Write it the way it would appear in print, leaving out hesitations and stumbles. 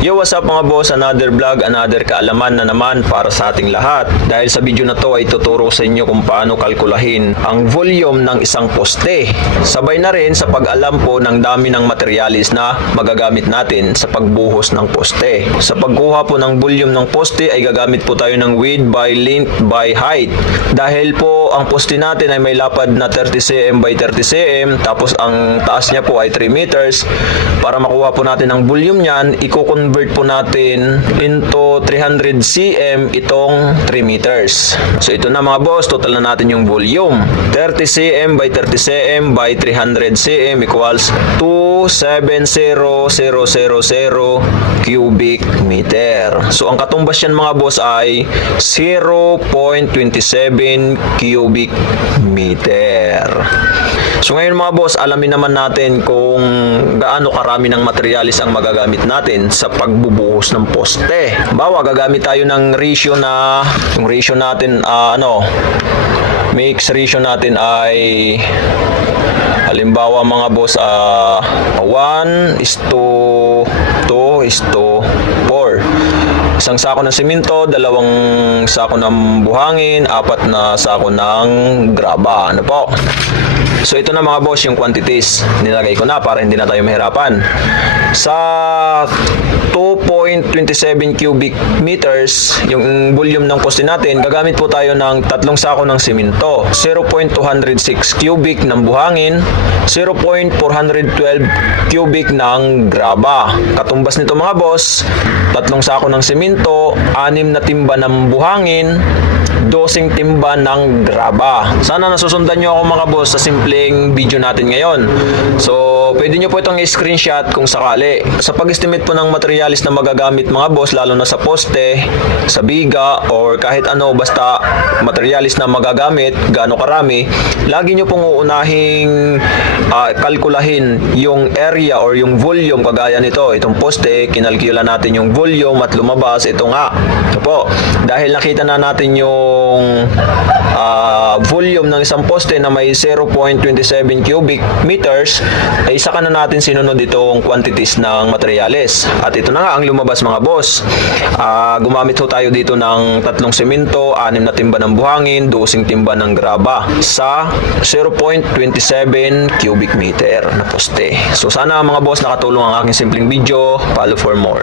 Yo, what's up mga boss? Another vlog, another kaalaman na naman para sa ating lahat. Dahil sa video na to ay tuturo sa inyo kung paano kalkulahin ang volume ng isang poste. Sabay na rin sa pag-alam po ng dami ng materialis na magagamit natin sa pagbuhos ng poste. Sa pagkuha po ng volume ng poste ay gagamit po tayo ng width by length by height. Dahil po ang poste natin ay may lapad na 30 cm by 30 cm, tapos ang taas niya po ay 3 meters. Para makuha po natin ang volume niyan, i-convert po natin into 300 cm itong 3 meters. So ito na mga boss, total na natin yung volume. 30 cm by 30 cm by 300 cm equals 270,000 cubic meter. So ang katumbas yan mga boss ay 0.27 cubic meter. So ngayon mga boss, alamin naman natin kung gaano karami ng materialis ang magagamit natin sa pagbubuhos ng poste. Bawa, gagamit tayo ng ratio na, yung ratio natin, mix ratio natin ay, halimbawa mga boss, 1:2:4. Isang sako ng simento, 2 sako ng buhangin, 4 na sako ng graba. Ano po? So ito na mga boss yung quantities. Nilagay ko na para hindi na tayo mahirapan. Sa 2.27 cubic meters, yung volume ng poste natin, gagamit po tayo ng 3 sako ng simento, 0.206 cubic ng buhangin, 0.412 cubic ng graba. Katumbas nito mga boss, 3 sako ng simento, 6 na timba ng buhangin, 12 timba ng graba. Sana nasusundan nyo ako mga boss sa simpleng video natin ngayon. So, pwede nyo po itong i-screenshot kung sakali. Sa pag-estimate po ng materialis na magagamit mga boss, lalo na sa poste, sa biga, or kahit ano, basta materialis na magagamit, gaano karami, lagi nyo pong uunahing kalkulahin yung area or yung volume. Kagaya nito, itong poste, kinalkula natin yung volume at lumabas, ito nga. Ito po, dahil nakita na natin yung volume ng isang poste na may 0.27 cubic meters, ay saka na natin sinunod itong quantities ng materials. At ito na nga ang lumabas mga boss. Gumamit ho tayo dito ng 3 semento, 6 na timba ng buhangin, 12 timba ng graba sa 0.27 cubic meter na poste. So sana mga boss nakatulong ang aking simpleng video. Follow for more.